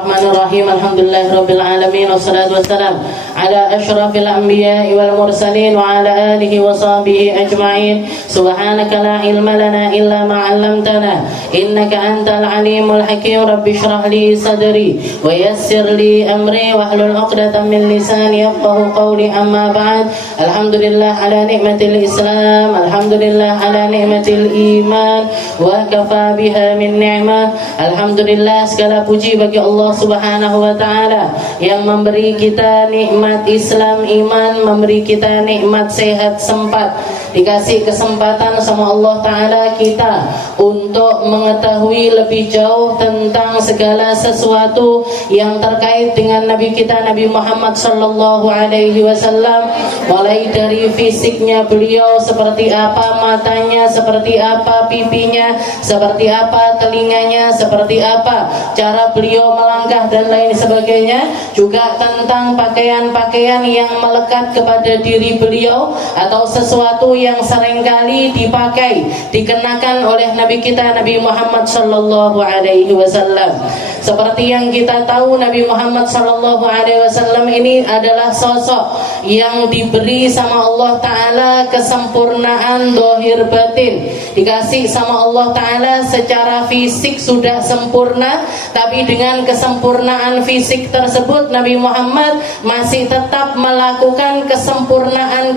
Bismillahirrahmanirrahim. Alhamdulillahirabbil alamin wassalatu wassalam ala asyrafil anbiya'i wal mursalin wa ala alihi wa sahbihi ajma'in. Subhanaka la ilma lana illa ma 'allamtana innaka antal alimul hakim. Rabbi shrah li sadri wa yassir li amri wahlul 'uqdatam min lisani yafqahu qawli. Amma ba'd. Alhamdulillah ala ni'matil Islam, alhamdulillah ala ni'matil iman wa kafa biha min ni'mah. Alhamdulillah, segala puji bagi Allah Subhanahu wa taala yang memberi kita nikmat Islam, iman, memberi kita nikmat sehat sempat. Dikasih kesempatan sama Allah taala kita untuk mengetahui lebih jauh tentang segala sesuatu yang terkait dengan Nabi kita Nabi Muhammad sallallahu alaihi wasallam, mulai dari fisiknya beliau seperti apa, matanya seperti apa, pipinya seperti apa, telinganya seperti apa, cara beliau melangkah dan lain sebagainya. Juga tentang pakaian-pakaian yang melekat kepada diri beliau atau sesuatu yang seringkali dipakai, dikenakan oleh Nabi kita Nabi Muhammad sallallahu alaihi wasallam. Seperti yang kita tahu, Nabi Muhammad sallallahu alaihi wasallam ini adalah sosok yang diberi sama Allah taala kesempurnaan dohir batin. Dikasih sama Allah taala secara fisik sudah sempurna, tapi dengan kesempurnaan fisik tersebut Nabi Muhammad masih tetap melakukan kesempurnaan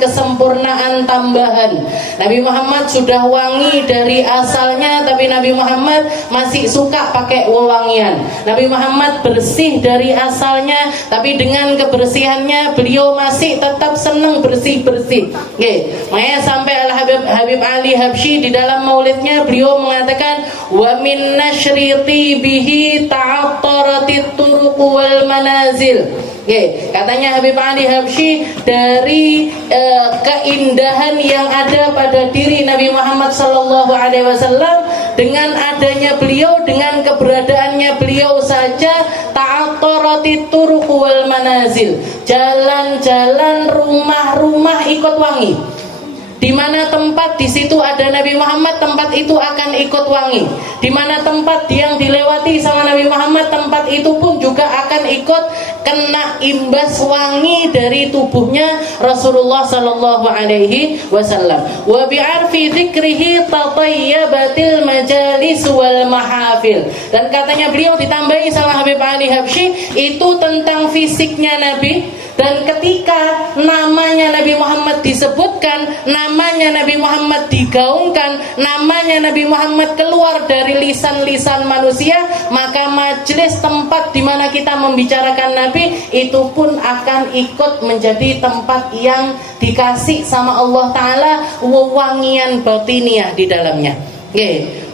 tambahan. Nabi Muhammad sudah wangi dari asalnya, tapi Nabi Muhammad masih suka pakai wewangian. Nabi Muhammad bersih dari asalnya, tapi dengan kebersihannya beliau masih tetap senang bersih-bersih. Makanya sampai Habib Ali Habsyi di dalam maulidnya beliau mengatakan, wa min nasyriti bihi ta'attaratit turuq wal manazil. Katanya Habib Ali Habsyi, dari keindahan yang ada pada diri Nabi Muhammad sallallahu alaihi wasallam, dengan adanya beliau, dengan keberadaannya beliau saja, ta'attaratit turuq wal manazil, jalan-jalan, rumah-rumah ikut wangi. Di mana tempat di situ ada Nabi Muhammad, tempat itu akan ikut wangi. Di mana tempat yang dilewati sama Nabi Muhammad, tempat itu pun juga akan ikut kena imbas wangi dari tubuhnya Rasulullah sallallahu alaihi wasallam. Wa bi'arfi dzikrihi tatayyabatil majalis wal mahafil. Dan katanya beliau ditambahi sama Habib Ali Habsyi itu tentang fisiknya Nabi. Dan ketika namanya Nabi Muhammad disebutkan, namanya Nabi Muhammad digaungkan, namanya Nabi Muhammad keluar dari lisan-lisan manusia, maka majelis tempat di mana kita membicarakan Nabi itu pun akan ikut menjadi tempat yang dikasih sama Allah taala wewangian batiniah di dalamnya.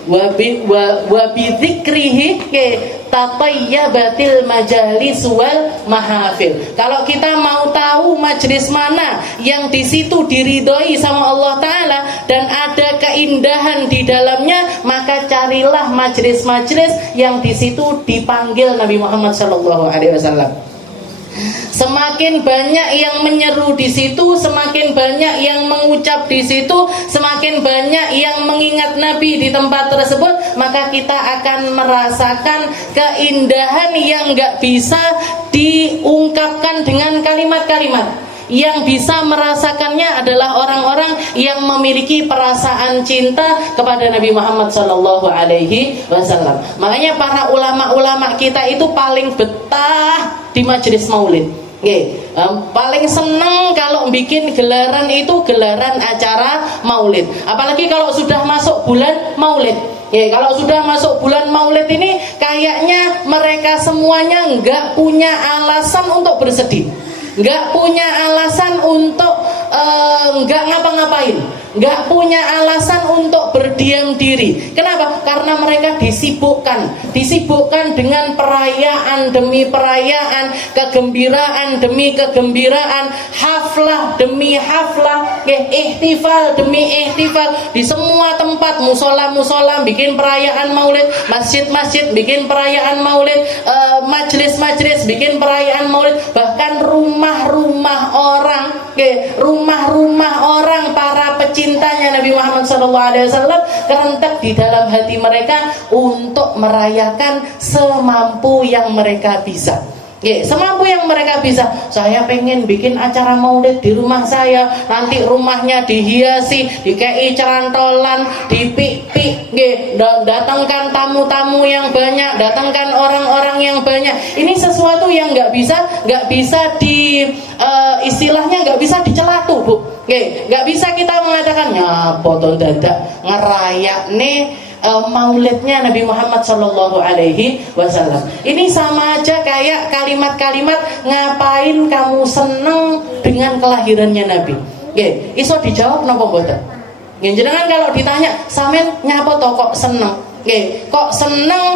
Wa bi dzikrihi tatayyabatil majalis wal mahafil. Kalau kita mau tahu majelis mana yang di situ diridhoi sama Allah taala dan ada keindahan di dalamnya, maka carilah majelis-majelis yang di situ dipanggil Nabi Muhammad sallallahu alaihi wasallam. Semakin banyak yang menyeru di situ, semakin banyak yang mengucap di situ, semakin banyak yang mengingat Nabi di tempat tersebut, maka kita akan merasakan keindahan yang gak bisa diungkapkan dengan kalimat-kalimat. Yang bisa merasakannya adalah orang-orang yang memiliki perasaan cinta kepada Nabi Muhammad sallallahu alaihi wasallam. Makanya para ulama-ulama kita itu paling betah di majelis maulid. Paling seneng kalau bikin gelaran itu gelaran acara maulid. Apalagi kalau sudah masuk bulan maulid. Kalau sudah masuk bulan maulid ini kayaknya mereka semuanya nggak punya alasan untuk bersedih, nggak punya alasan untuk nggak ngapa-ngapain, nggak punya alasan untuk berdiam diri. Kenapa? Karena mereka disibukkan dengan perayaan demi perayaan, kegembiraan demi kegembiraan, haflah demi haflah, ihtifal demi ihtifal. Di semua tempat, musola-musola bikin perayaan maulid, masjid-masjid bikin perayaan maulid, majelis-majelis bikin perayaan maulid, bahkan rumah-rumah orang, rumah-rumah orang para pecintanya Nabi Muhammad SAW kerentek di dalam hati mereka untuk merayakan semampu yang mereka bisa. Semampu yang mereka bisa. Saya pengen bikin acara maulid di rumah saya, nanti rumahnya dihiasi, dikei cerantolan, dipik-pik, datangkan tamu-tamu yang banyak, datangkan orang-orang yang banyak. Ini sesuatu yang nggak bisa istilahnya nggak bisa dicela tuh, Bu. Nggak bisa kita mengatakan nyapo dadak ngerayak nih maulidnya Nabi Muhammad Sallallahu Alaihi Wasallam. Ini sama aja kayak kalimat-kalimat ngapain kamu seneng dengan kelahirannya Nabi. Iso dijawab napa mboten? Jenengan kalau ditanya sampean nyapa to kok seneng? Kok seneng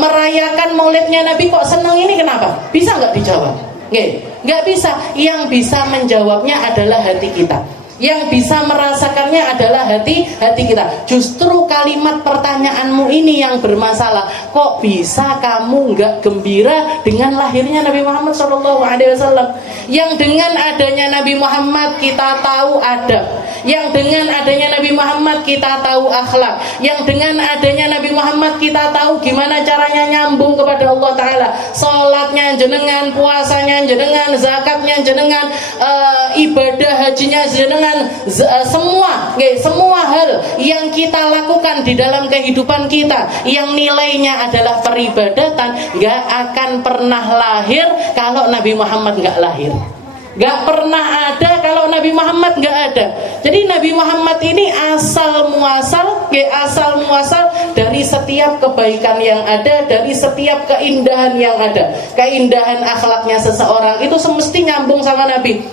merayakan maulidnya Nabi, kok seneng ini kenapa? Bisa nggak dijawab? Nggak bisa. Yang bisa menjawabnya adalah hati kita. Yang bisa merasakannya adalah hati kita. Justru kalimat pertanyaanmu ini yang bermasalah. Kok bisa kamu nggak gembira dengan lahirnya Nabi Muhammad SAW? Yang dengan adanya Nabi Muhammad kita tahu adab. Yang dengan adanya Nabi Muhammad kita tahu akhlak. Yang dengan adanya Nabi Muhammad kita tahu gimana caranya nyambung kepada Allah Ta'ala. Salatnya jenengan, puasanya jenengan, zakatnya jenengan, ibadah hajinya jenengan, semua hal yang kita lakukan di dalam kehidupan kita yang nilainya adalah peribadatan gak akan pernah lahir kalau Nabi Muhammad gak lahir. Gak pernah ada kalau Nabi Muhammad gak ada. Jadi Nabi Muhammad ini asal muasal dari setiap kebaikan yang ada, dari setiap keindahan yang ada. Keindahan akhlaknya seseorang itu semesti nyambung sama Nabi.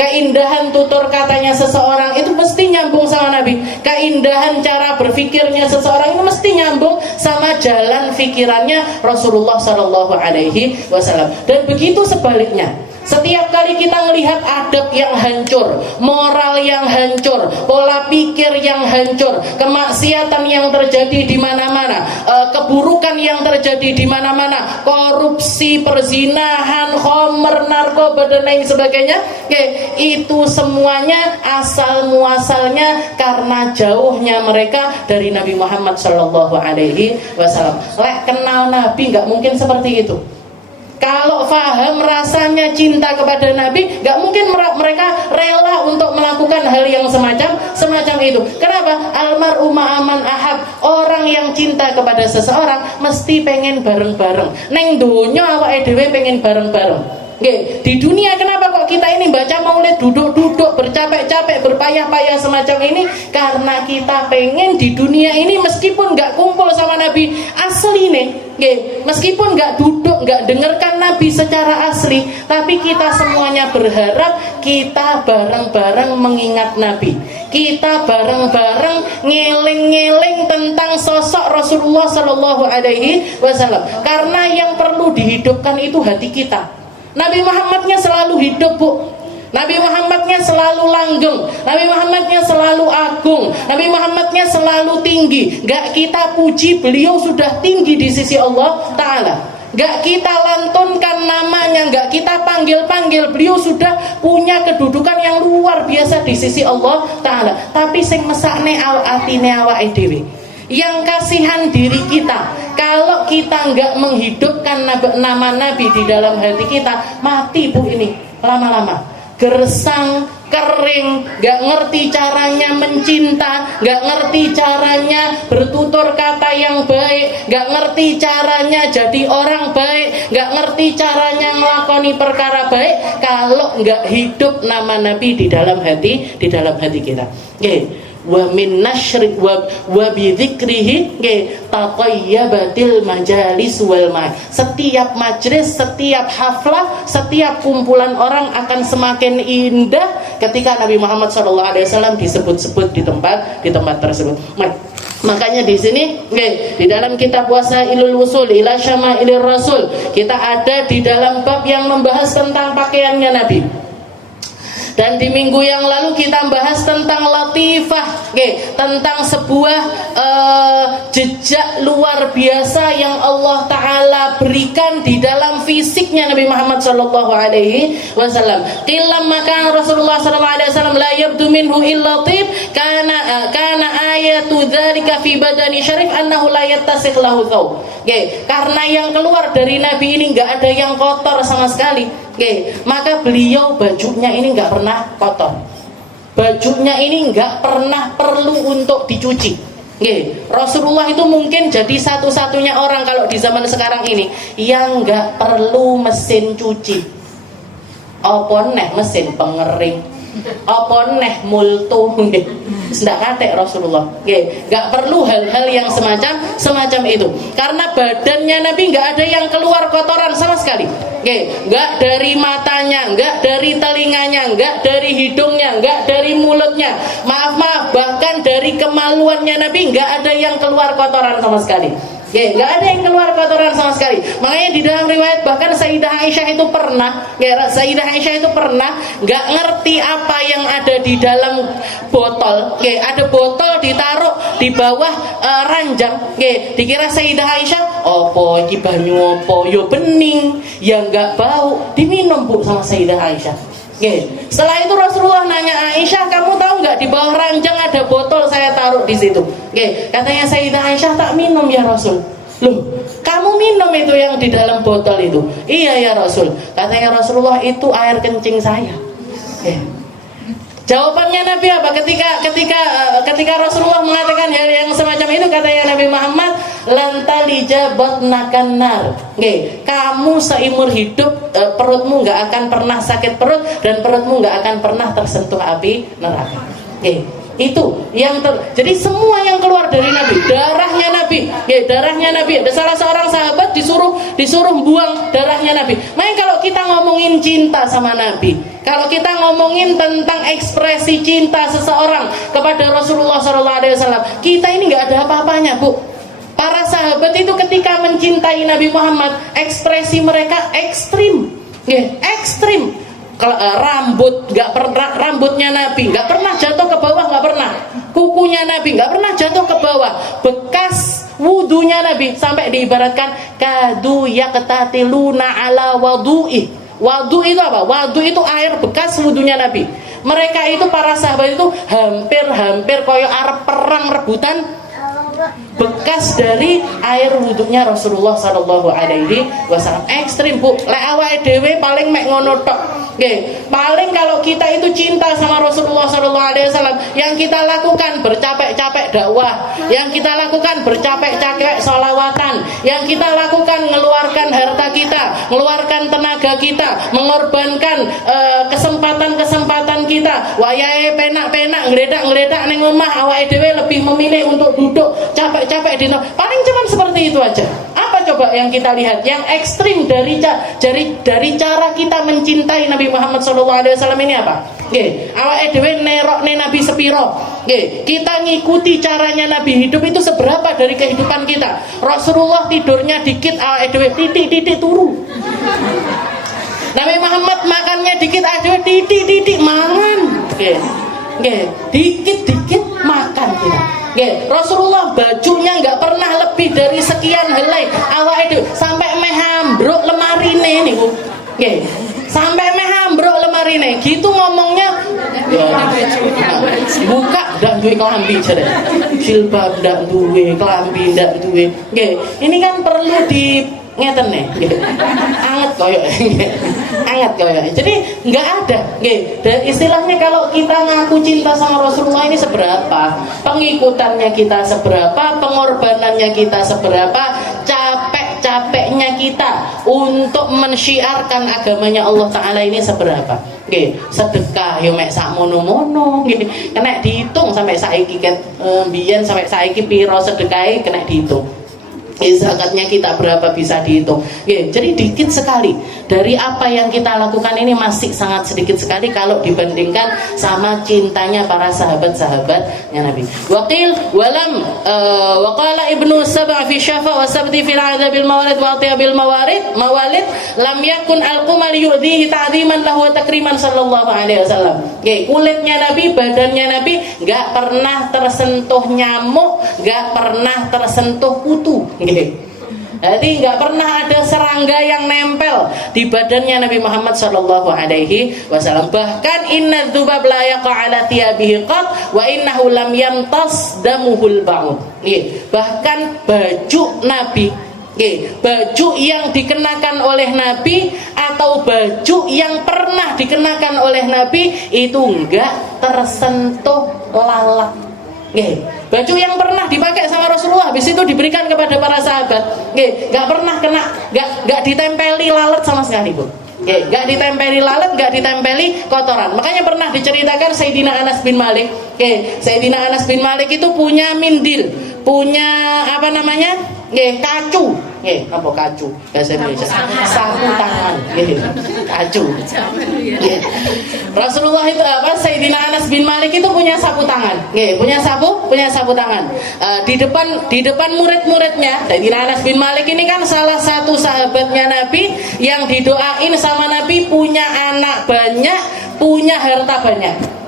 Keindahan tutur katanya seseorang itu mesti nyambung sama Nabi. Keindahan cara berpikirnya seseorang itu mesti nyambung sama jalan pikirannya Rasulullah Sallallahu Alaihi Wasallam. Dan begitu sebaliknya. Setiap kali kita melihat adab yang hancur, moral yang hancur, pola pikir yang hancur, kemaksiatan yang terjadi di mana-mana, keburukan yang terjadi di mana-mana, korupsi, perzinahan, khamr, narkoba dan lain sebagainya, itu semuanya asal muasalnya karena jauhnya mereka dari Nabi Muhammad Sallallahu Alaihi Wasallam. Lek kenal Nabi nggak mungkin seperti itu. Kalau faham rasanya cinta kepada Nabi, gak mungkin mereka rela untuk melakukan hal yang semacam itu. Kenapa? Almar'u ma'aman ahab. Orang yang cinta kepada seseorang mesti pengen bareng-bareng. Neng dunya awake dhewe pengen bareng-bareng. Di dunia kenapa kok kita ini baca maulid duduk-duduk bercapek-capek berpayah-payah semacam ini? Karena kita pengen di dunia ini meskipun gak kumpul sama Nabi asli nih, meskipun gak duduk gak dengarkan Nabi secara asli, tapi kita semuanya berharap kita bareng-bareng mengingat Nabi. Kita bareng-bareng ngeling-ngeling tentang sosok Rasulullah Sallallahu Alaihi Wasallam. Karena yang perlu dihidupkan itu hati kita. Nabi Muhammadnya selalu hidup, Bu. Nabi Muhammadnya selalu langgeng. Nabi Muhammadnya selalu agung. Nabi Muhammadnya selalu tinggi. Gak kita puji, beliau sudah tinggi di sisi Allah Ta'ala. Gak kita lantunkan namanya, gak kita panggil-panggil, beliau sudah punya kedudukan yang luar biasa di sisi Allah Ta'ala. Tapi sing mesakne atine awake dhewe, yang kasihan diri kita. Kalau kita nggak menghidupkan nama Nabi di dalam hati kita, mati, Bu, ini lama-lama gersang, kering, nggak ngerti caranya mencinta, nggak ngerti caranya bertutur kata yang baik, nggak ngerti caranya jadi orang baik, nggak ngerti caranya ngelakoni perkara baik kalau nggak hidup nama Nabi di dalam hati kita. Wa min nasyri wa bi dzikrihi tatayyabatil majalis wal ma. Setiap majlis, setiap haflah, setiap kumpulan orang akan semakin indah ketika Nabi Muhammad SAW disebut-sebut di tempat tersebut. Makanya di sini di dalam kitab Wasailul Wusul ila Syamailir Rasul, kita ada di dalam bab yang membahas tentang pakaiannya Nabi. Dan di minggu yang lalu kita bahas tentang latifah, tentang sebuah jejak luar biasa yang Allah Ta'ala berikan di dalam fisik fisiknya Nabi Muhammad sallallahu alaihi wasallam. Qillam maka Rasulullah sallallahu alaihi wasallam la yabdu minhu illa tib kana ayatu dzalika fi badani syarif annahu la yattasikh lahu thawb. Karena yang keluar dari Nabi ini enggak ada yang kotor sama sekali. Maka beliau bajunya ini enggak pernah kotor. Bajunya ini enggak pernah perlu untuk dicuci. Rasulullah itu mungkin jadi satu-satunya orang kalau di zaman sekarang ini yang nggak perlu mesin cuci. Apa neh mesin pengering, apa neh multu, nggak ngatek Rasulullah. Nggak perlu hal-hal yang semacam itu. Karena badannya Nabi nggak ada yang keluar kotoran sama sekali. Nggak dari matanya, nggak dari telinganya, nggak dari hidungnya, nggak dari mulutnya. Maaf, bahkan dari kemaluannya Nabi nggak ada yang keluar kotoran sama sekali. Nggak ada yang keluar kotoran sama sekali. Makanya di dalam riwayat bahkan Sayyidah Aisyah itu pernah nggak ngerti apa yang ada di dalam botol. Ada botol ditaruh di bawah ranjang. Dikira Sayyidah Aisyah, opo iki banyu opo? Yo bening, yang nggak bau, diminum Bu sama Sayyidah Aisyah. Setelah itu Rasulullah nanya Aisyah, kamu tahu nggak di bawah ranjang ada botol saya taruh di situ? Katanya Sayyidah Aisyah, tak minum ya Rasul. Loh, kamu minum itu yang di dalam botol itu? Iya ya Rasul. Katanya Rasulullah, itu air kencing saya. Jawabannya Nabi apa? Ketika Rasulullah mengatakan hal yang semacam itu, katanya Nabi Muhammad, lantalija batnakan nar. Kamu seumur hidup perutmu nggak akan pernah sakit perut dan perutmu nggak akan pernah tersentuh api neraka. Itu yang jadi semua yang keluar dari Nabi, darahnya Nabi, darahnya Nabi. Ada salah seorang sahabat disuruh buang darahnya Nabi. Makanya kalau kita ngomongin cinta sama Nabi, kalau kita ngomongin tentang ekspresi cinta seseorang kepada Rasulullah SAW, kita ini nggak ada apa-apanya, Bu. Para sahabat itu ketika mencintai Nabi Muhammad, ekspresi mereka ekstrim, ekstrim. Rambutnya Nabi nggak pernah jatuh ke bawah, nggak pernah. Kukunya Nabi nggak pernah jatuh ke bawah. Bekas wudunya Nabi sampai diibaratkan kadu yaqtatiluna ala wadu'i. Wadu itu apa? Wadu itu air bekas wudunya Nabi. Mereka itu para sahabat itu hampir koyo arep perang rebutan bekas dari air wudhunya Rasulullah sallallahu alaihi wasallam. Ekstrim, Bu. Lek awake dhewe paling mek ngono tok. Paling kalau kita itu cinta sama Rasulullah sallallahu alaihi wasallam, yang kita lakukan bercapek-capek dakwah, yang kita lakukan bercapek-capek sholawatan, yang kita lakukan ngeluarkan harta kita, ngeluarkan tenaga kita, mengorbankan kesempatan-kesempatan kita. Wayahe penak-penak ngledak-ngledak ning omah, awake dhewe lebih memilih untuk duduk capek-capek di paling cuman seperti itu aja. Apa coba yang kita lihat yang ekstrim dari cara kita mencintai Nabi Muhammad SAW ini apa? Awake dhewe nerokne Nabi sepiro? Kita ngikuti caranya Nabi hidup itu seberapa dari kehidupan kita? Rasulullah tidurnya dikit, awake dhewe titik-titik turu. Nabi Muhammad makannya dikit, awake dhewe titik-titik mangan. Dikit-dikit makan kita. Rasulullah bajunya nggak pernah lebih dari sekian helai awake dhewe sampai meh ambruk lemarine niku. Sampai meh ambruk lemarine. Gitu ngomongnya buka ndak duwe klambi jare. Jilbab ndak duwe, klambi ndak duwe. Ini kan perlu di ngeten nih, anget koyo. Jadi nggak ada, dan istilahnya kalau kita ngaku cinta sama Rasulullah ini seberapa, pengikutannya kita seberapa, pengorbanannya kita seberapa, capeknya kita untuk mensyiarkan agamanya Allah Taala ini seberapa. Sedekah yo mek sak mono-mono, kena dihitung sampai saiki mbiyen sampai saiki piro sedekahe kena dihitung. Zakatnya kita berapa bisa dihitung. Jadi dikit sekali dari apa yang kita lakukan ini, masih sangat sedikit sekali kalau dibandingkan sama cintanya para sahabat-sahabatnya Nabi. Waqil walam waqala Ibnu Sab'a fi Syafa wa Sabti fil Adabil Mawalid wa Atyabil Mawalid lam yakun al-qumal yu'dhihi ta'dhiman lahu wa takriman sallallahu alaihi wasallam. Kulitnya Nabi, badannya Nabi enggak pernah tersentuh nyamuk, enggak pernah tersentuh kutu. Jadi nggak pernah ada serangga yang nempel di badannya Nabi Muhammad Shallallahu Alaihi Wasallam. Bahkan inna dzubab la yaqa ala thiyabihi qat wa innahu lam yamtas damuhul ba'ud. Bahkan baju Nabi, baju yang dikenakan oleh Nabi atau baju yang pernah dikenakan oleh Nabi itu enggak tersentuh lalat. Baju yang pernah dipakai sama Rasulullah habis itu diberikan kepada para sahabat, enggak pernah kena, enggak ditempeli lalat sama sekali, Bu. Enggak ditempeli lalat, enggak ditempeli kotoran. Makanya pernah diceritakan Sayyidina Anas bin Malik. Sayyidina Anas bin Malik itu punya mindil, punya apa namanya? Kacu. Apa kacu? Bahasa Indonesia. Sapu tangan. Kacu. Rasulullah itu apa? Sayyidina Anas bin Malik itu punya sapu tangan. Punya sapu tangan. Di depan murid-muridnya, Sayyidina Anas bin Malik ini kan salah satu sahabatnya Nabi yang didoain sama Nabi punya anak banyak, punya harta banyak.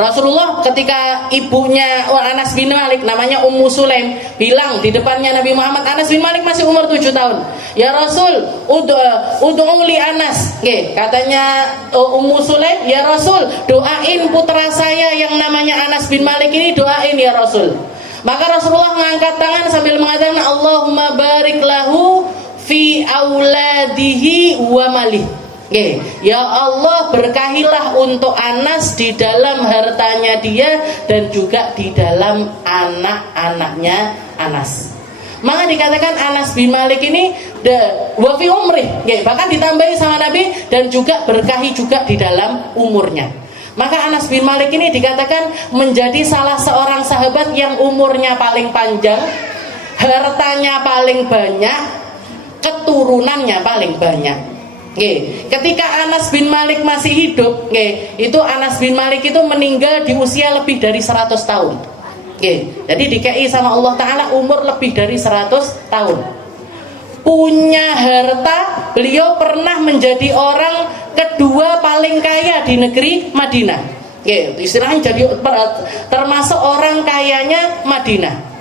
Rasulullah ketika ibunya Anas bin Malik namanya Ummu Sulaim bilang di depannya Nabi Muhammad, Anas bin Malik masih umur 7 tahun. Ya Rasul, ud'u li Anas. Katanya Ummu Sulaim, ya Rasul, doain putra saya yang namanya Anas bin Malik ini, doain ya Rasul. Maka Rasulullah mengangkat tangan sambil mengatakan, Allahumma barik lahu fi auladihi wa malih. Ya Allah, berkahilah untuk Anas di dalam hartanya dia dan juga di dalam anak-anaknya Anas. Maka dikatakan Anas bin Malik ini wa fi umrih, bahkan ditambahi sama Nabi dan juga berkahi juga di dalam umurnya. Maka Anas bin Malik ini dikatakan menjadi salah seorang sahabat yang umurnya paling panjang, hartanya paling banyak, keturunannya paling banyak. Ketika Anas bin Malik masih hidup, itu Anas bin Malik itu meninggal di usia lebih dari 100 tahun. Jadi dikei sama Allah Ta'ala umur lebih dari 100 tahun. Punya harta, beliau pernah menjadi orang kedua paling kaya di negeri Madinah. Istilahnya jadi termasuk orang kayanya Madinah.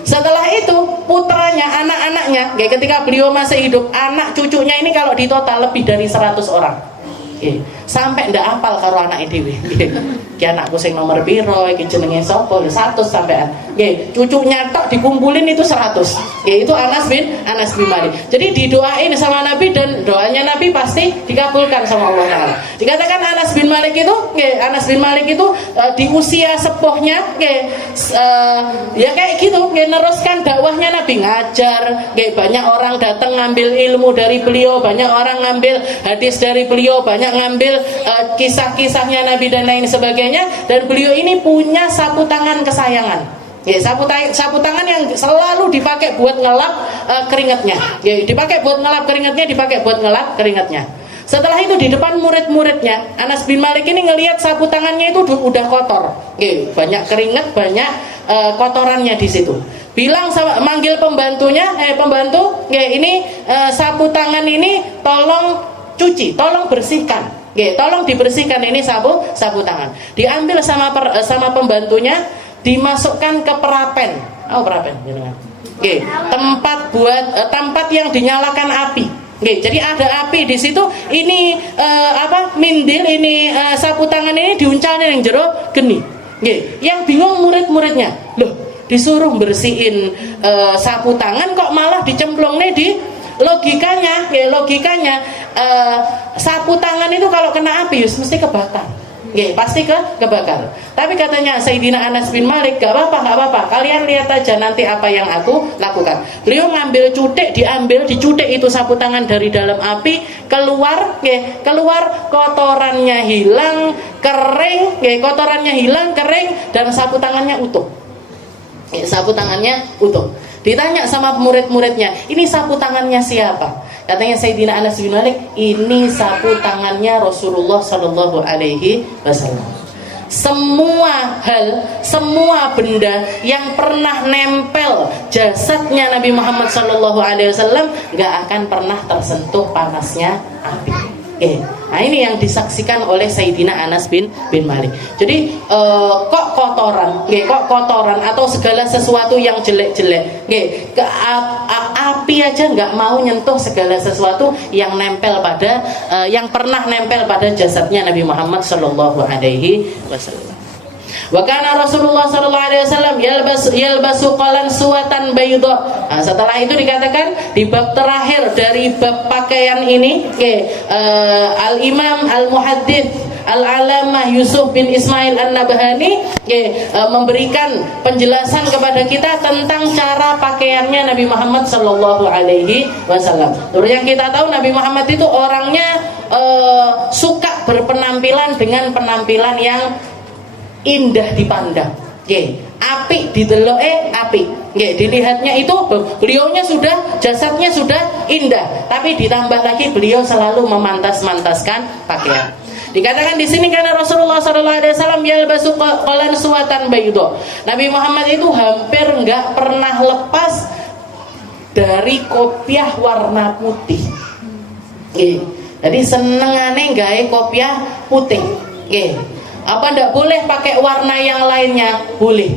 Setelah itu putranya, anak-anaknya, ketika beliau masih hidup, anak cucunya ini kalau ditotal lebih dari 100 orang. Sampai ndak apal karo anak dhewe. Ki anakku sing nomor piro, iki jenenge sapa? 100 sampean. Cucunya tok dikumpulin itu 100. Itu Anas bin Malik. Jadi didoain sama Nabi dan doanya Nabi pasti dikabulkan sama Allah Taala. Dikatakan Anas bin Malik itu di usia sepuhnya ya kayak gitu, neruskan dakwahnya Nabi, ngajar, banyak orang datang ngambil ilmu dari beliau, banyak orang ngambil hadis dari beliau, banyak ngambil kisah-kisahnya Nabi dan lain sebagainya. Dan beliau ini punya sapu tangan kesayangan, sapu tangan yang selalu dipakai buat ngelap keringatnya, dipakai buat ngelap keringatnya. Setelah itu di depan murid-muridnya, Anas bin Malik ini ngelihat sapu tangannya itu udah kotor, banyak keringat, banyak kotorannya di situ. Bilang sama, manggil pembantunya, pembantu, ini sapu tangan ini tolong cuci, tolong bersihkan, tolong dibersihkan ini sapu tangan. Diambil sama pembantunya, dimasukkan ke perapen. Perapen, tempat yang dinyalakan api. Jadi ada api di situ. Ini mindil ini sapu tangan ini diuncalin yang jero geni. Yang bingung murid-muridnya, loh disuruh bersihin sapu tangan kok malah dicemplongne di logikanya, sapu tangan itu kalau kena api mesti kebakar, pasti kebakar. Tapi katanya Sayyidina Anas bin Malik, gak apa-apa, kalian lihat aja nanti apa yang aku lakukan. Beliau ngambil cutik, dicutik itu sapu tangan dari dalam api, keluar, kotorannya hilang, kering, dan sapu tangannya utuh. Ditanya sama murid-muridnya, ini sapu tangannya siapa? Katanya Sayyidina Anas bin Malik, ini sapu tangannya Rasulullah Sallallahu Alaihi Wasallam. Semua benda yang pernah nempel jasadnya Nabi Muhammad Sallallahu Alaihi Wasallam gak akan pernah tersentuh panasnya api. Nah ini yang disaksikan oleh Sayyidina Anas bin Malik. Jadi kok kotoran atau segala sesuatu yang jelek-jelek, api aja nggak mau nyentuh segala sesuatu yang nempel pada yang pernah nempel pada jasadnya Nabi Muhammad Shallallahu Alaihi Wasallam. Wa kana Rasulullah sallallahu alaihi wasallam yalbasu qalan suwatan bayda. Nah, setelah itu dikatakan di bab terakhir dari bab pakaian ini, Al-Imam Al-Muhaddits Al-Alamah Yusuf bin Ismail An-Nabhani memberikan penjelasan kepada kita tentang cara pakaiannya Nabi Muhammad sallallahu alaihi wasallam. Terus yang kita tahu Nabi Muhammad itu orangnya suka berpenampilan dengan penampilan yang indah dipandang, apik dideloke, apik, dilihatnya itu beliaunya sudah jasadnya sudah indah, tapi ditambah lagi beliau selalu memantas-mantaskan pakaian. Dikatakan di sini karena Rasulullah SAW yalbasu qalan suwatan baydo. Nabi Muhammad itu hampir nggak pernah lepas dari kopiah warna putih. Jadi senengane gawe kopiah putih. Apa ndak boleh pakai warna yang lainnya? Boleh.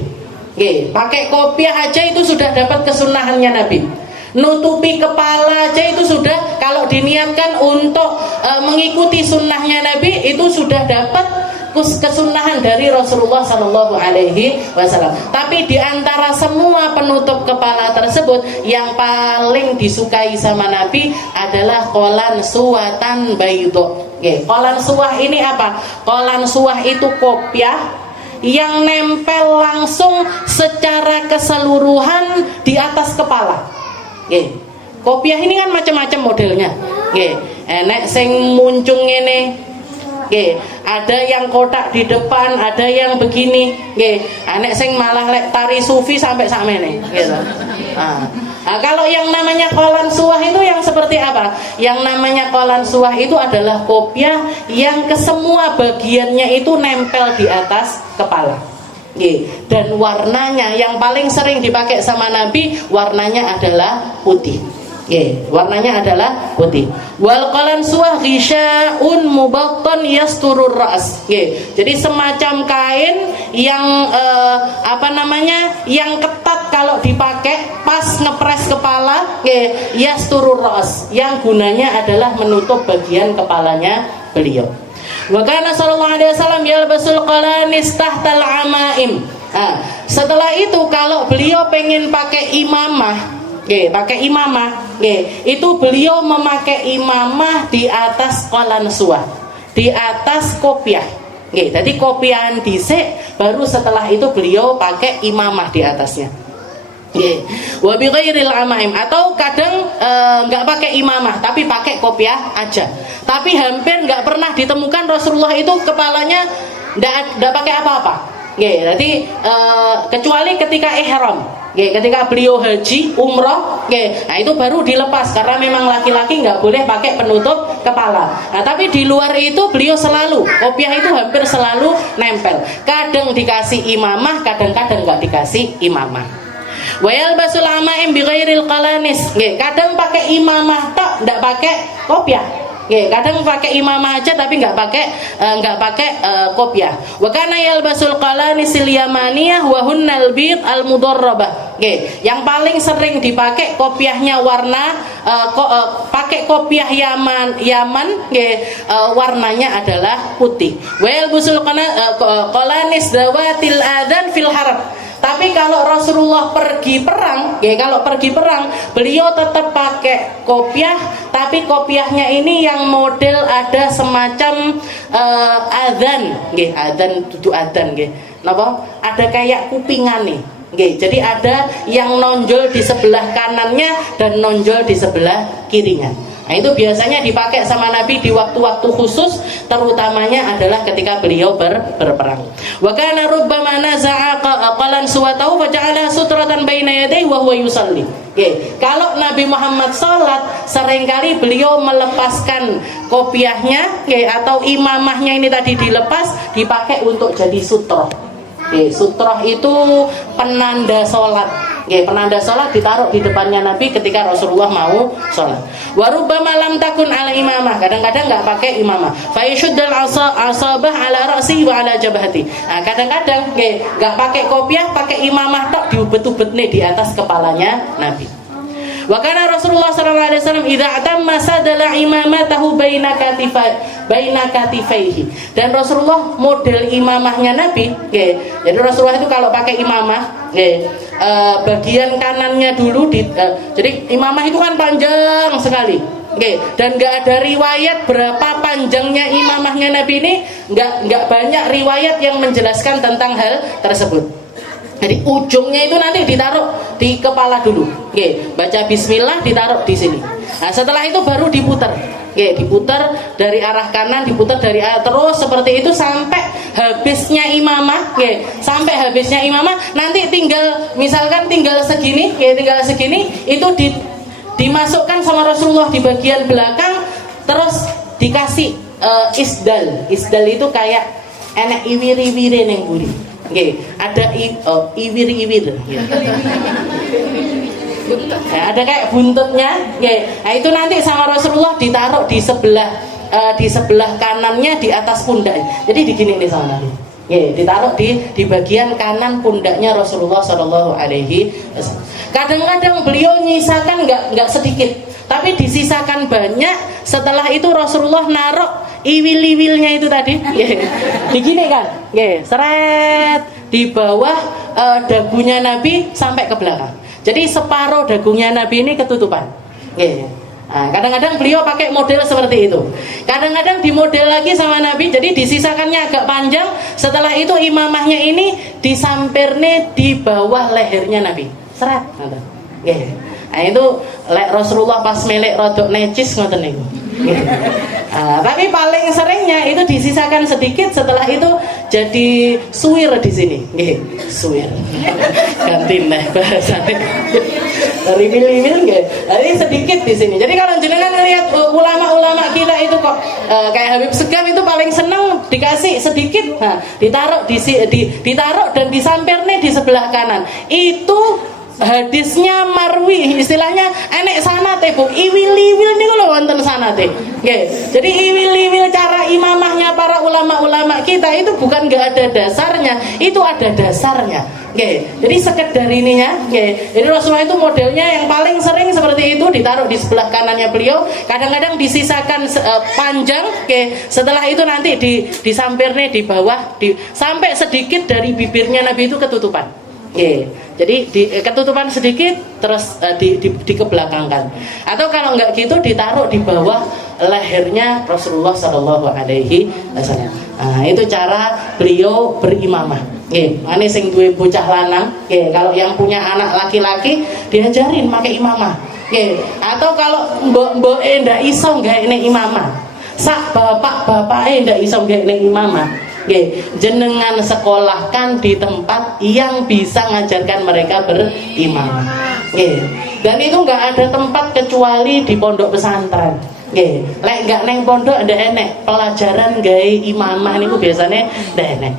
Pakai kopiah aja itu sudah dapat kesunahannya Nabi. Nutupi kepala aja itu sudah, kalau diniatkan untuk mengikuti sunnahnya Nabi, itu sudah dapat kesunahan dari Rasulullah Sallallahu Alaihi Wasallam. Tapi di antara semua penutup kepala tersebut, yang paling disukai sama Nabi adalah qalan suwatan baydo. Qalan suwah ini apa? Qalan suwah itu kopiah yang nempel langsung secara keseluruhan di atas kepala. Kopiah ini kan macam-macam modelnya. Enek sing muncung ini, ada yang kotak di depan, ada yang begini, enek sing malah lek tari sufi sampai sakmene, gitu. Nah, kalau yang namanya qalan suwah itu yang seperti apa? Yang namanya qalan suwah itu adalah kopiah yang kesemua bagiannya itu nempel di atas kepala. Dan warnanya yang paling sering dipakai sama Nabi, warnanya adalah putih. Warnanya adalah putih. Wal qalan suwah ghisyaun mubattan yasturur ra's. Jadi semacam kain yang yang ketat kalau dipakai pas ngepres kepala, yasturur ra's, yang gunanya adalah menutup bagian kepalanya beliau. Wa kana sallallahu alaihi wasallam yalbasul qalanis tahtal amaim. Setelah itu kalau beliau pengen pakai imamah, itu beliau memakai imamah di atas qalan suwah, di atas kopiah. Jadi kopiahan dhisik, baru setelah itu beliau pakai imamah di atasnya. Wa bi ghairil amaim, atau kadang nggak pakai imamah tapi pakai kopiah aja. Tapi hampir nggak pernah ditemukan Rasulullah itu kepalanya nggak pakai apa-apa. Jadi kecuali ketika ihram. Ketika beliau haji, umroh, nah itu baru dilepas karena memang laki-laki nggak boleh pakai penutup kepala. Nah tapi di luar itu beliau selalu, kopiah itu hampir selalu nempel. Kadang dikasih imamah, kadang-kadang nggak dikasih imamah. Wa yalbasul amaim bi ghairil qalanis. Kadang pakai imamah tok, nggak pakai kopiah. Kadang pakai imamah aja tapi nggak pakai kopiah. Wa kana yalbasul qalanis yamaniyah wa hunnal bid al mudarrabah. Yang paling sering dipakai kopiahnya warna pakai kopiah Yaman, warnanya adalah putih. Wa yalbasul qalanis dawatil adzan fil harb. Tapi kalau Rasulullah pergi perang, beliau tetap pakai kopiah, tapi kopiahnya ini yang model ada semacam adzan, adzan dudu adzan, napa? Ada kayak kupingan nih. Jadi ada yang nonjol di sebelah kanannya dan nonjol di sebelah kirinya. Nah itu biasanya dipakai sama Nabi di waktu-waktu khusus, terutamanya adalah ketika beliau berperang. Wa kana rubbama naza'a qalan suwatahu fa ja'ala sutratan baina yadayhi wa huwa yusalli. Kalau Nabi Muhammad salat, seringkali beliau melepaskan kopiahnya, atau imamahnya ini tadi dilepas, dipakai untuk jadi sutroh. Sutroh itu penanda salat. penanda sholat ditaruh di depannya Nabi ketika Rasulullah mau sholat. Warubbama lam takun ala imamah, kadang-kadang nggak pakai imamah. Fa yashuddul asabah ala ra'si wa ala jabhati. Nah, kadang-kadang nggak pakai kopiah, pakai imamah tok diubet-ubet nih di atas kepalanya Nabi. Wa kana Rasulullah sallallahu alaihi wasallam idza atamma sadala imamatahu baina katifaihi. Dan Rasulullah model imamahnya Nabi, jadi Rasulullah itu kalau pakai imamah, bagian kanannya dulu jadi imamah itu kan panjang sekali. Dan nggak ada riwayat berapa panjangnya imamahnya Nabi ini, nggak banyak riwayat yang menjelaskan tentang hal tersebut. Jadi ujungnya itu nanti ditaruh di kepala dulu. Baca bismillah ditaruh di sini. Nah, setelah itu baru diputar. Diputar dari arah kanan, diputar dari arah terus seperti itu sampai habisnya imamah. Sampai habisnya imamah nanti misalkan tinggal segini itu dimasukkan sama Rasulullah di bagian belakang, terus dikasih isdal. Isdal itu kayak enek iwir-iwire neng buri. Ada iwir-iwir. Ada kayak buntutnya. Nah, itu nanti sama Rasulullah ditaruh di sebelah kanannya di atas pundak. Jadi digini nih sama Nabi. Ditaruh di bagian kanan pundaknya Rasulullah Shallallahu Alaihi Wasallam. Kadang-kadang beliau nyisakan nggak sedikit, tapi disisakan banyak. Setelah itu Rasulullah naruh iwil-iwilnya itu tadi, begini kan, seret di bawah dagunya Nabi sampai ke belakang. Jadi separuh dagunya Nabi ini ketutupan. Nah, kadang-kadang beliau pakai model seperti itu. Kadang-kadang dimodel lagi sama Nabi, jadi disisakannya agak panjang. Setelah itu imamahnya ini disampirne di bawah lehernya Nabi. Seret. Nah, itu Rasulullah pas melek rodok necis ngoten niku. Tapi paling seringnya itu disisakan sedikit, setelah itu jadi suwir di sini. Suwir. Ganti nih bahasanya. Riwil-riwil nggih. Jadi sedikit di sini. Jadi kalau jenengan lihat ulama-ulama kita itu kok kayak Habib Segaf itu paling seneng dikasih sedikit. Nah, ditaruh dan disampirnya di sebelah kanan. Itu hadisnya marwi, istilahnya enek sanate Bu, iwil-iwil niku lho wonten sanate. Jadi iwil-iwil cara imamahnya para ulama-ulama kita itu bukan enggak ada dasarnya, itu ada dasarnya. Jadi sekedar ininya. Jadi Rasulullah itu modelnya yang paling sering seperti itu, ditaruh di sebelah kanannya beliau, kadang-kadang disisakan panjang. Setelah itu nanti disampirnya di bawah, sampai sedikit dari bibirnya Nabi itu ketutupan. Jadi ketutupan sedikit terus dikebelakangkan. Atau kalau enggak gitu ditaruh di bawah lehernya Rasulullah Shallallahu Alaihi Wasallam. Nah, itu cara beliau berimamah. Ane sing duwe bocah lanang, kalau yang punya anak laki-laki diajarin pakai imamah. Atau kalau mbok-mboke ndak iso gaene imamah, sak bapak-bapake ndak iso gaene imamah, jenengan sekolahkan di tempat yang bisa ngajarkan mereka berimamah. Dan itu nggak ada tempat kecuali di pondok pesantren. Lek nggak neng pondok ada enek pelajaran gawe imamah niku biasanya ada enek.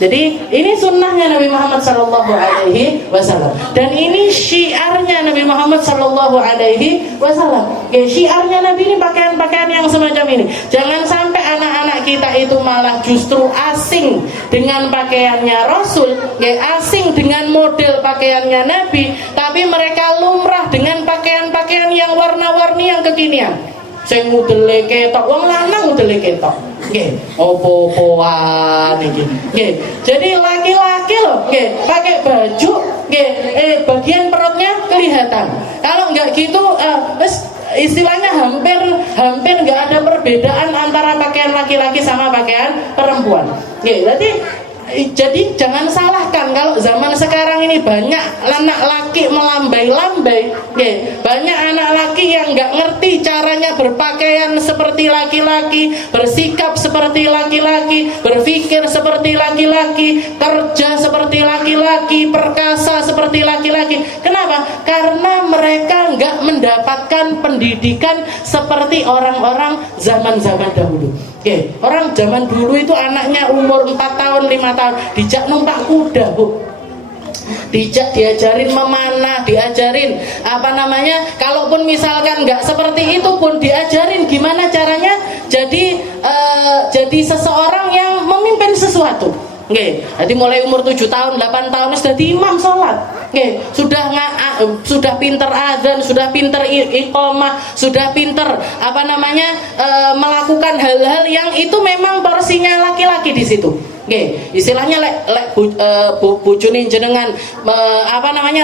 Jadi ini sunnahnya Nabi Muhammad Sallallahu Alaihi Wasallam, dan ini syiarnya Nabi Muhammad Sallallahu Alaihi Wasallam. Syiarnya Nabi ini pakaian-pakaian yang semacam ini. Jangan sampai anak-anak kita itu malah justru asing dengan pakaiannya Rasul, asing dengan model pakaiannya Nabi, tapi mereka lumrah dengan pakaian-pakaian yang warna-warni yang kekinian. Sing modele ketok, wong lanang modele ketok. Opo-opoan iki. Jadi laki-laki loh, pakai baju, bagian perutnya kelihatan. Kalau enggak gitu, istilahnya hampir enggak ada perbedaan antara pakaian laki-laki sama pakaian perempuan. Jadi jangan salahkan kalau zaman sekarang ini banyak anak laki melambai-lambai, banyak anak laki yang nggak ngerti caranya berpakaian seperti laki-laki, bersikap seperti laki-laki, berpikir seperti laki-laki, kerja seperti laki-laki, perkasa seperti laki-laki. Kenapa? Karena mereka nggak mendapatkan pendidikan seperti orang-orang zaman-zaman dahulu. Orang zaman dulu itu anaknya umur 4 tahun, 5 tahun dijak numpak kuda, Bu. diajarin memanah, diajarin kalaupun misalkan nggak seperti itu pun diajarin gimana caranya jadi seseorang yang memimpin sesuatu. Nggih, jadi mulai umur 7 tahun, 8 tahun sudah di imam sholat. Nggih, sudah pinter adzan, sudah pinter iqamah, sudah pinter melakukan hal-hal yang itu memang porsinya laki-laki di situ. Nggih, istilahnya bojone jenengan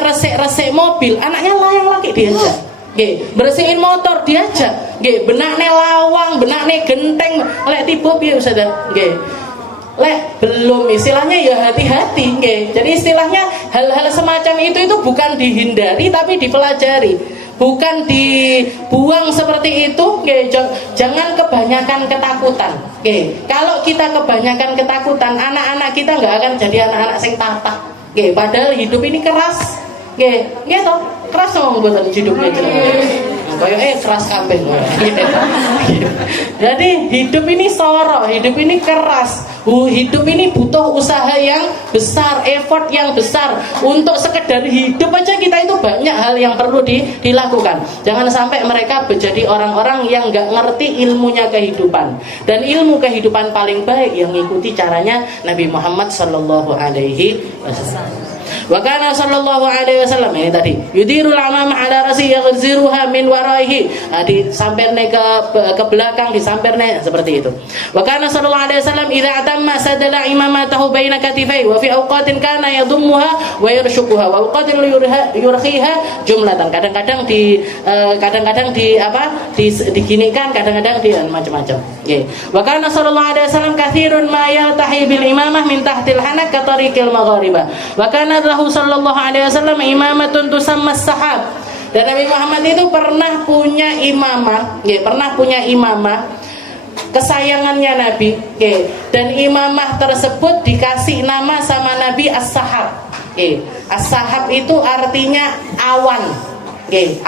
resik-resik mobil, anaknya yang laki diajak. Nggih, bersihin motor diajak. Nggih, benakne lawang, benakne genteng, lek tiba piye Ustaz? Nggih. Belum, istilahnya ya hati-hati, nggih. Jadi istilahnya hal-hal semacam itu bukan dihindari tapi dipelajari, bukan dibuang seperti itu, nggih. Jangan kebanyakan ketakutan, nggih. Kalau kita kebanyakan ketakutan, anak-anak kita nggak akan jadi anak-anak sing tatah, nggih. Padahal hidup ini keras, nggih. Nggih toh, keras ngomong mboten hidupnya kayak keras kabeh. Jadi hidup ini soro, hidup ini keras, hidup ini butuh usaha yang besar, effort yang besar. Untuk sekedar hidup aja kita itu banyak hal yang perlu dilakukan. Jangan sampai mereka menjadi orang-orang yang nggak ngerti ilmunya kehidupan. Dan ilmu kehidupan paling baik yang ngikuti caranya Nabi Muhammad Sallallahu Alaihi Wasallam. Wa kana sallallahu alaihi wasallam, ini tadi yudirul amama ala rasi yaghziruha min waraihi, disamperne ke belakang, disamperne seperti itu. Wa kana sallallahu alaihi wasallam idza atamma sadala imamatahu baina katifai wa fi awqatin kana yadhummuha wa yarshuquha wa awqatin yurkhiha jumlatan. Kadang-kadang diginikan, kadang-kadang di macam-macam. Nggih. Wa kana sallallahu alaihi wasallam katsirun ma yaltahi bil imamah min tahtil hanak ka tariqil maghribah. Wa kana sallallahu alaihi wasallam imamatun tusamma sahab. Dan Nabi Muhammad itu pernah punya imamah, pernah punya imamah kesayangannya Nabi, dan imamah tersebut dikasih nama sama Nabi as-sahab. As-sahab itu artinya awan,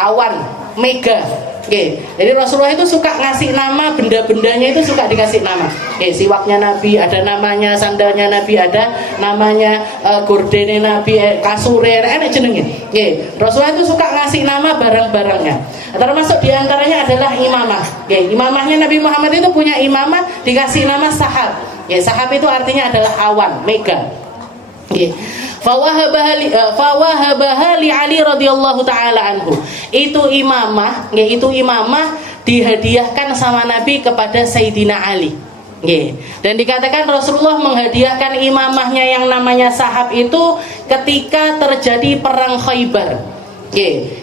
awan, mega. Jadi Rasulullah itu suka ngasih nama, benda-bendanya itu suka dikasih nama. Siwaknya Nabi ada namanya, sandalnya Nabi ada namanya, gordene Nabi, kasure, enak jenenge. Rasulullah itu suka ngasih nama barang-barangnya. Termasuk diantaranya adalah imamah. Imamahnya Nabi Muhammad itu punya imamah dikasih nama sahab. Sahab itu artinya adalah awan, mega. Fawahabaha li Ali radhiyallahu taala anhu. Itu imamah dihadiahkan sama Nabi kepada Sayyidina Ali. Dan dikatakan Rasulullah menghadiahkan imamahnya yang namanya sahab itu ketika terjadi perang Khaybar.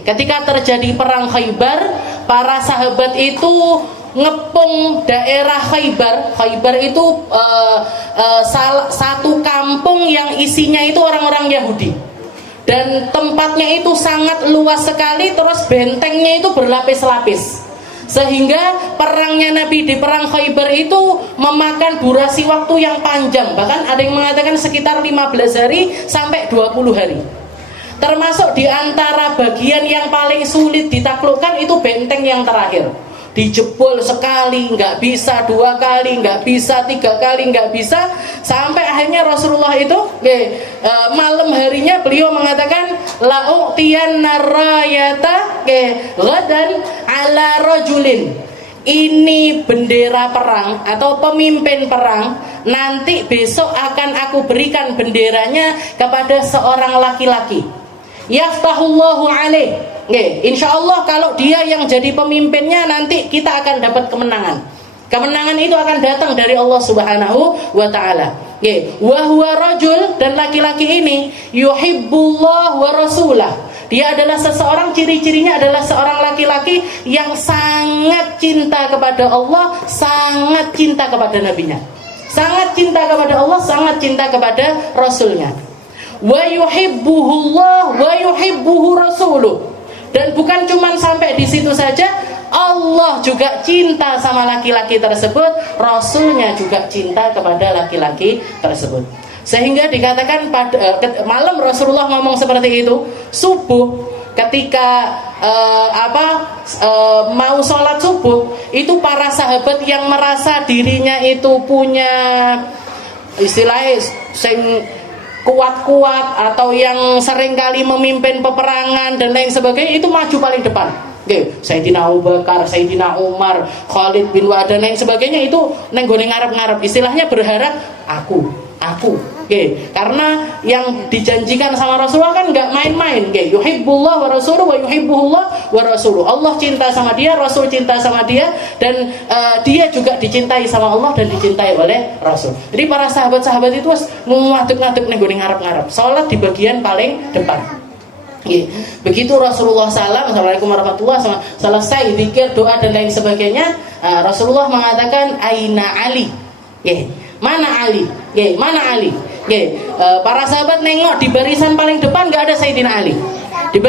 Ketika terjadi perang Khaybar, para sahabat itu ngepung daerah Khaybar. Khaybar itu satu kampung yang isinya itu orang-orang Yahudi, dan tempatnya itu sangat luas sekali, terus bentengnya itu berlapis-lapis, sehingga perangnya Nabi di perang Khaybar itu memakan durasi waktu yang panjang. Bahkan ada yang mengatakan sekitar 15 hari sampai 20 hari. Termasuk di antara bagian yang paling sulit ditaklukkan itu benteng yang terakhir. Dijebol sekali nggak bisa, 2 kali nggak bisa, 3 kali nggak bisa, sampai akhirnya Rasulullah itu malam harinya beliau mengatakan la'u'tiyanna rayata ghadan ala rajulin. Ini bendera perang atau pemimpin perang, nanti besok akan aku berikan benderanya kepada seorang laki-laki. Yaftahullahu alaih. Insya Allah kalau dia yang jadi pemimpinnya, nanti kita akan dapat kemenangan. Kemenangan itu akan datang dari Allah Subhanahu wa taala. Wa huwa rajul, dan laki-laki ini yuhibbullah wa rasulah. Dia adalah seseorang, ciri-cirinya adalah seorang laki-laki yang sangat cinta kepada Allah, sangat cinta kepada nabinya. Sangat cinta kepada Allah, sangat cinta kepada rasulnya. Wa yuhibbuhullah wa yuhibbuhu rasuluh. Dan bukan cuma sampai di situ saja, Allah juga cinta sama laki-laki tersebut, Rasulnya juga cinta kepada laki-laki tersebut. Sehingga dikatakan pada malam Rasulullah ngomong seperti itu, subuh ketika mau sholat subuh, itu para sahabat yang merasa dirinya itu punya istilahnya kuat-kuat atau yang sering kali memimpin peperangan dan lain sebagainya itu maju paling depan. Sayyidina Abu Bakar, Sayyidina Umar, Khalid bin Walid dan lain sebagainya itu nenggone ngarep-ngarep, istilahnya berharap aku. Karena yang dijanjikan sama Rasulullah kan nggak main-main. Yuhibbullah wa rasuluhu wa yuhibbuhullah wa rasuluhu. Allah cinta sama dia, Rasul cinta sama dia, dan dia juga dicintai sama Allah dan dicintai oleh Rasul. Jadi para sahabat-sahabat itu ngadeg-ngadeg nenggone ngarep-ngarep, salat di bagian paling depan. Begitu Rasulullah SAW, Assalamualaikum warahmatullahi wabarakatuh, selesai zikir, doa dan lain sebagainya, Rasulullah mengatakan Aina Ali. Mana Ali? Mana Ali? Para sahabat nengok di barisan paling depan nggak ada Sayyidina Ali. Di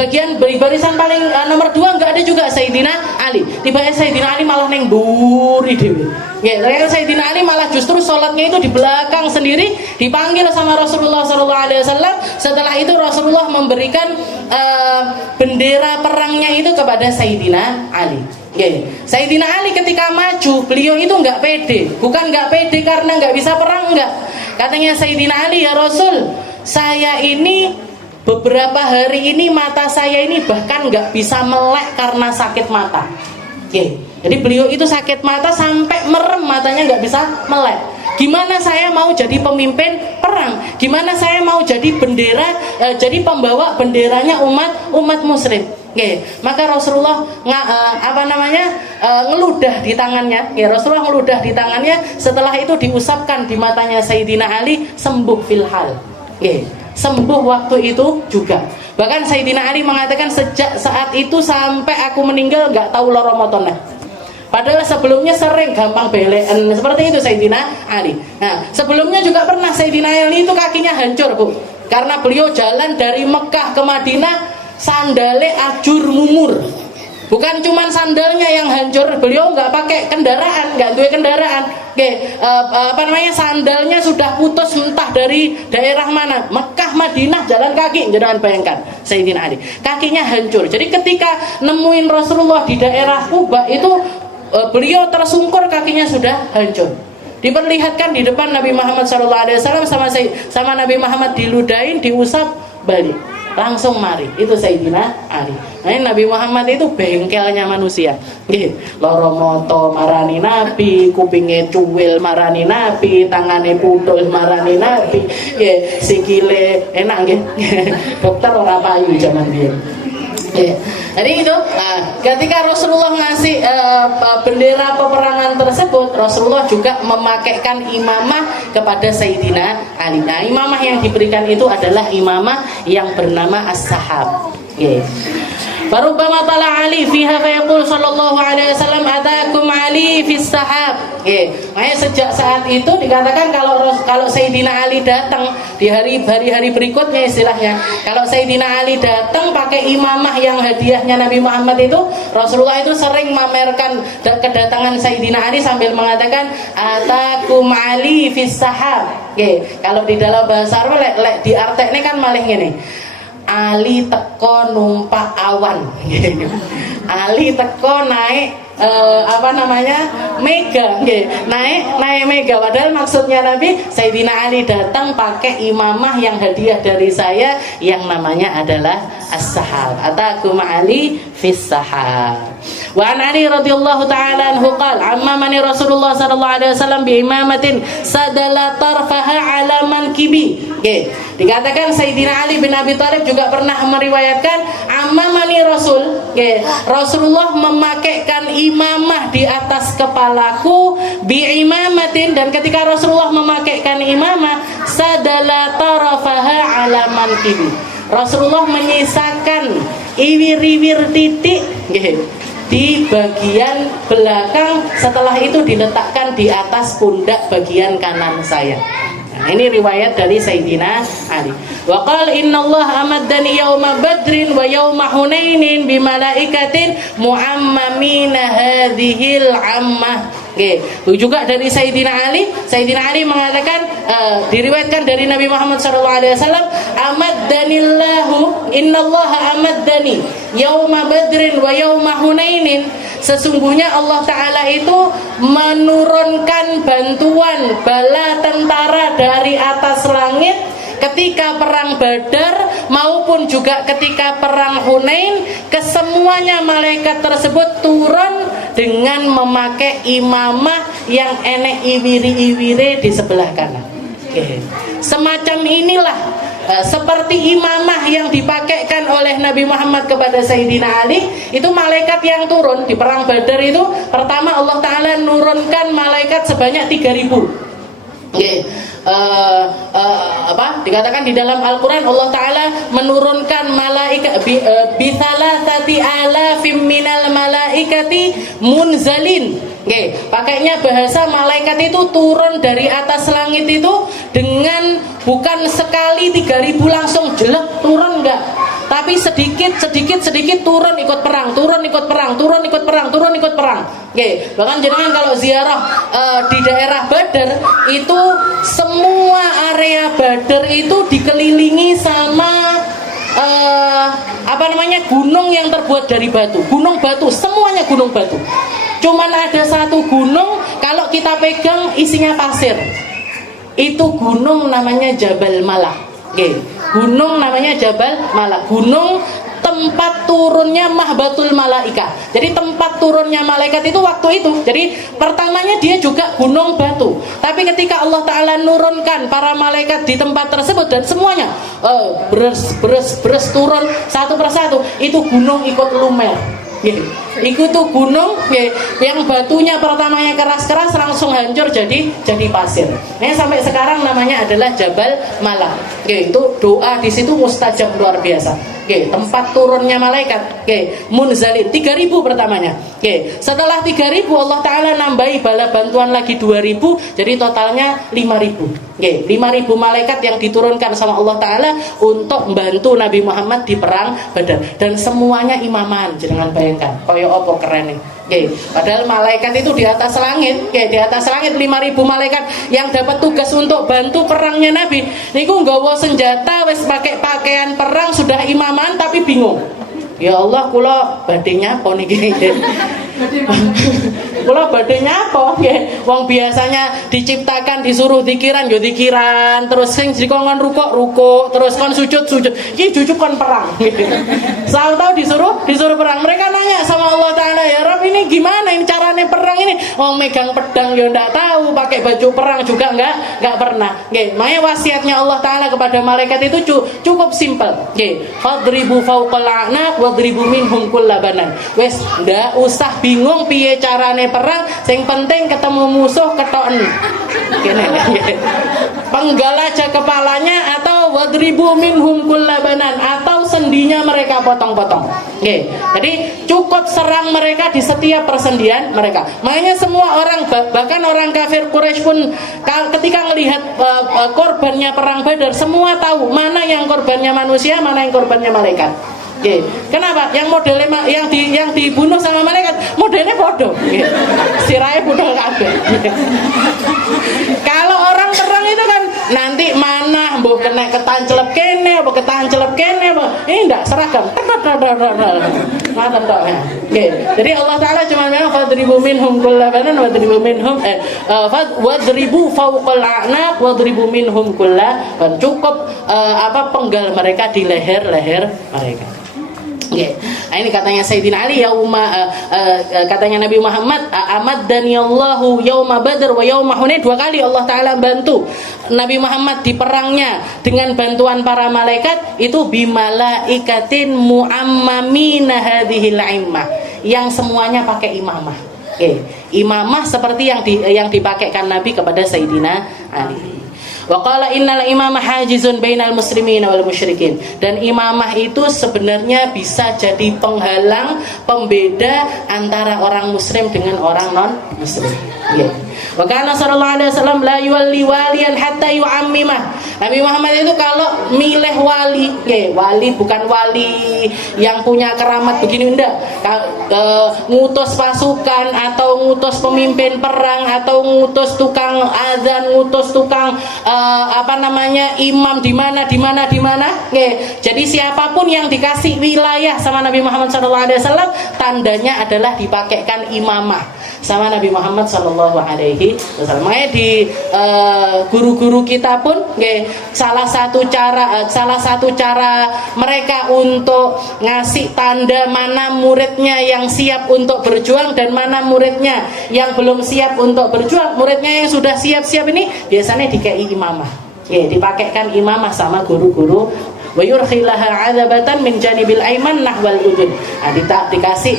barisan paling nomor 2 nggak ada juga Sayyidina Ali. Tiba-tiba Sayyidina Ali malah neng buri dewi. Ternyata Sayyidina Ali malah justru sholatnya itu di belakang sendiri, dipanggil sama Rasulullah SAW. Setelah itu Rasulullah memberikan bendera perangnya itu kepada Sayyidina Ali. Sayyidina Ali ketika maju, beliau itu nggak pede. Bukan nggak pede karena nggak bisa perang, enggak. Katanya Sayyidina Ali, ya Rasul, saya ini beberapa hari ini mata saya ini bahkan nggak bisa melek karena sakit mata. Jadi beliau itu sakit mata sampai merem, matanya nggak bisa melek. Gimana saya mau jadi pemimpin perang? Gimana saya mau jadi jadi pembawa benderanya umat muslim? Maka Rasulullah ngeludah di tangannya. Rasulullah ngeludah di tangannya. Setelah itu diusapkan di matanya Sayyidina Ali, sembuh filhal. Sembuh waktu itu juga. Bahkan Sayyidina Ali mengatakan sejak saat itu sampai aku meninggal nggak tahu loro motone. Padahal sebelumnya sering gampang belean seperti itu Sayyidina Ali. Nah, sebelumnya juga pernah Sayyidina Ali itu kakinya hancur, Bu. Karena beliau jalan dari Mekah ke Madinah sandale ajur mumur. Bukan cuma sandalnya yang hancur, beliau nggak pakai kendaraan, nggak duwe kendaraan. Sandalnya sudah putus entah dari daerah mana, Mekah, Madinah, jalan kaki. Jangan bayangkan Sayyidina Ali, kakinya hancur. Jadi ketika nemuin Rasulullah di daerah Quba itu beliau tersungkur, kakinya sudah hancur. Diperlihatkan di depan Nabi Muhammad SAW sama Nabi Muhammad diludahin, diusap, balik. Langsung mari, itu Sayyidina Ali. Nah, Nabi Muhammad itu bengkelnya manusia. Loro moto marani Nabi, kupingnya cuwil marani Nabi, tangannya pudul marani Nabi, sikile enak nggih. Dokter ora payu zaman biyen. Jadi itu, ketika Rasulullah ngasih bendera peperangan tersebut, Rasulullah juga memakaikan imamah kepada Sayyidina Ali. Nah, imamah yang diberikan itu adalah imamah yang bernama As-Sahab. Farubbama tala Ali fiha fayaqul sallallahu alaihi wasallam atakum Ali fis sahab. Makanya sejak saat itu dikatakan kalau Sayyidina Ali datang di hari-hari berikutnya, istilahnya kalau Sayyidina Ali datang pakai imamah yang hadiahnya Nabi Muhammad itu, Rasulullah itu sering memamerkan kedatangan Sayyidina Ali sambil mengatakan atakum Ali fis sahab. Kalau di dalam bahasa Arab lek di artekne kan malih ngene. Ali teko numpak awan. Ali teko naik mega, naik mega. Padahal maksudnya Nabi, Sayyidina Ali datang pakai imamah yang hadiah dari saya yang namanya adalah As-Sahab. Atakum Ali fis sahab. Wa an Ali radhiyallahu ta'ala anhu qala ammamani Rasulullah sallallahu alaihi wasallam bi imamatin sadala tarfaha ala mankibi. Dikatakan Sayyidina Ali bin Abi Thalib juga pernah meriwayatkan ammamani Rasulullah memakaikan imamah di atas kepalaku bi imamatin, dan ketika Rasulullah memakaikan imamah sadala tarfaha ala mankibi, Rasulullah menyisakan iwir-iwir titik di bagian belakang, setelah itu diletakkan di atas pundak bagian kanan saya. Nah, ini riwayat dari Sayyidina Ali. Wa qala innallaha amaddani yauma badrin wa yauma hunainin bi malaikatin muammamina hadhil ammah. Itu juga dari Sayyidina Ali. Sayyidina Ali mengatakan, diriwayatkan dari Nabi Muhammad SAW, amaddanillahu innallaha amaddani yauma badrin wa yauma hunainin. Sesungguhnya Allah Ta'ala itu menurunkan bantuan bala tentara dari atas langit ketika perang Badar maupun juga ketika perang Hunain, kesemuanya malaikat tersebut turun dengan memakai imamah yang enek iwiri-iwire di sebelah kanan. Semacam inilah seperti imamah yang dipakaikan oleh Nabi Muhammad kepada Sayyidina Ali, itu malaikat yang turun di perang Badar itu. Pertama Allah Ta'ala nurunkan malaikat sebanyak 3.000. Dikatakan di dalam Al-Quran Allah Ta'ala menurunkan malaikat bithalatati alafim minal malaikati munzalin. Pakainya bahasa malaikat itu turun dari atas langit itu dengan bukan sekali 3.000 langsung jelek turun, enggak, tapi sedikit turun ikut perang, turun ikut perang. Bahkan jenengan kalau ziarah di daerah Badar itu, semua area Badar itu dikelilingi sama gunung yang terbuat dari batu, gunung batu, semuanya gunung batu. Cuman ada satu gunung kalau kita pegang isinya pasir. Itu gunung namanya Jabal Malah. Gunung namanya Jabal Malah. Gunung tempat turunnya Mahbatul Malaika. Jadi tempat turunnya malaikat itu waktu itu. Jadi pertamanya dia juga gunung batu. Tapi ketika Allah Ta'ala nurunkan para malaikat di tempat tersebut dan semuanya beres turun satu persatu, itu gunung ikut lumer. Itu tuh gunung yang batunya pertamanya keras-keras langsung hancur jadi pasir. Nah, sampai sekarang namanya adalah Jabal Malah. Itu doa di situ mustajab luar biasa. Tempat turunnya malaikat. Munzalin 3.000 pertamanya. Setelah 3.000 Allah Ta'ala nambahi bala bantuan lagi 2.000, jadi totalnya 5.000. 5.000 malaikat yang diturunkan sama Allah Ta'ala untuk membantu Nabi Muhammad di perang Badar. Dan semuanya imaman, jangan bayangkan koyo opo keren nih. Padahal malaikat itu di atas langit, di atas langit 5.000 malaikat yang dapat tugas untuk bantu perangnya Nabi. Niku nggawa senjata, wis pakai pakaian perang, sudah imaman tapi bingung. Ya Allah, kula badhe nyapa niki. Kula badhe nyapa nggih. Wong biasanya diciptakan disuruh zikiran yo zikiran, terus sing dikon rukuk, terus kon sujud. Iki jujuk kon perang. Tahu disuruh perang. Mereka nanya sama Allah Ta'ala, ya Rabb, ini gimana ini caranya perang ini? Wong megang pedang yo ndak tahu, pakai baju perang juga enggak pernah. Nggih, makanya wasiatnya Allah Ta'ala kepada malaikat itu cukup simpel. Nggih, fadribu fawqal a'naq wadribu minhum kullabanan. Wes ndak usah bingung piye carane perang, sing penting ketemu musuh ketoken. Kene nggih. Penggal aja kepalanya atau wadribu minhum kullabanan, atau sendinya mereka potong-potong. Nggih. Jadi cukup serang mereka di setiap persendian mereka. Makanya semua orang, bahkan orang kafir Quraisy pun ketika melihat korbannya perang Badar, semua tahu mana yang korbannya manusia, mana yang korbannya malaikat. Kenapa? Yang modelnya yang dibunuh sama malaikat modelnya bodoh. Sirahe budal kabeh. Kalau orang perang itu kan nanti mana mbok kena ketancelep kene apa ketancelep kene apa. Ini enggak seragam. Ngoten tok. Jadi Allah Ta'ala cuma bilang fadribu minhum kullabanan wadribu minhum wadribu fawqal a'naq wadribu minhum kullaban. Cukup penggal mereka di leher-leher mereka. Nah, ini katanya Sayyidina Ali katanya Nabi Muhammad, amaddani Allahu yauma Badr wa yauma Hunain. 2 kali Allah Ta'ala bantu Nabi Muhammad di perangnya dengan bantuan para malaikat itu bimalaikatin muammamina hadhil immah, yang semuanya pakai imamah. Imamah seperti yang dipakaikan Nabi kepada Sayyidina Ali. Wa qala innal imamah hajizun bainal muslimin wal musyrikin. Dan imamah itu sebenarnya bisa jadi penghalang, pembeda antara orang muslim dengan orang non muslim. Wa kana sallallahu alaihi wasallam la yuwalli waliyan hatta yu'ammimah. Nabi Muhammad itu kalau milih wali, wali bukan wali yang punya keramat begini, enggak. Ngutus pasukan atau ngutus pemimpin perang atau ngutus tukang azan, ngutus tukang imam di mana. Nggih. Jadi siapapun yang dikasih wilayah sama Nabi Muhammad SAW, tandanya adalah dipakaikan imamah sama Nabi Muhammad SAW. Makanya di guru-guru kita pun salah satu cara mereka untuk ngasih tanda mana muridnya yang siap untuk berjuang dan mana muridnya yang belum siap untuk berjuang. Muridnya yang sudah siap-siap ini biasanya dikei imamah, dipakaikan imamah sama guru-guru. Wa yurkhilaha 'adabatan min janibil aiman nahwal udun. Dikasih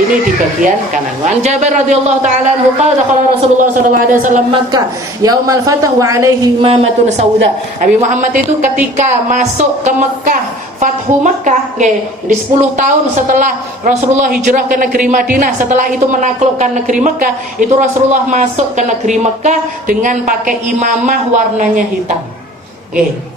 ini di bagian kanan. An Jabir radhiyallahu taala anhu qala Rasulullah sallallahu alaihi wasallam Makkah yaumal fath wa alaihi imamatun sauda. Nabi Muhammad itu ketika masuk ke Mekah, Fathu Mekah, di 10 tahun setelah Rasulullah hijrah ke negeri Madinah, setelah itu menaklukkan negeri Mekah, itu Rasulullah masuk ke negeri Mekah dengan pakai imamah warnanya hitam.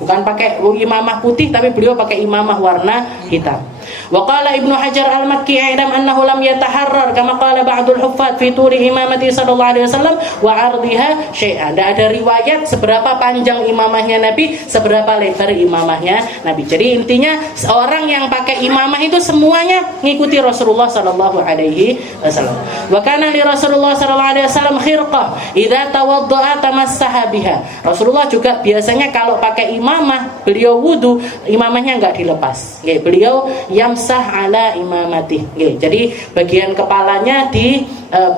Bukan pakai imamah putih, tapi beliau pakai imamah warna hitam. Wa qala Ibnu Hajar Al-Makki i'lam annahu lam yataharrar kama qala ba'dul huffaz fi tuli imamati sallallahu alaihi wasallam wa 'ardiha syai'an. Tidak ada riwayat seberapa panjang imamahnya Nabi, seberapa lebar imamahnya Nabi. Jadi intinya orang yang pakai imamah itu semuanya ngikuti Rasulullah sallallahu alaihi wasallam. Wa kana li Rasulullah sallallahu alaihi wasallam khirqah idza tawadda'a tamassaha biha. Rasulullah juga biasanya kalau pakai imamah, beliau wudu, imamahnya enggak dilepas. Beliau yamsah ala imamati. Jadi bagian kepalanya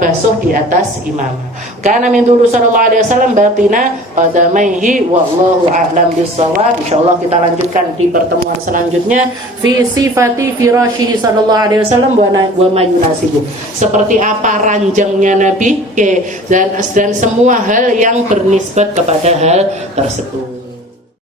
basuh di atas imam. Karena min dulu sallallahu alaihi wasallam batina qadamaihi wallahu a'lam bissawab. Insyaallah kita lanjutkan di pertemuan selanjutnya fi sifati firashihi sallallahu alaihi wasallam wa ma yunasibu. Seperti apa ranjangnya Nabi dan semua hal yang bernisbat kepada hal tersebut.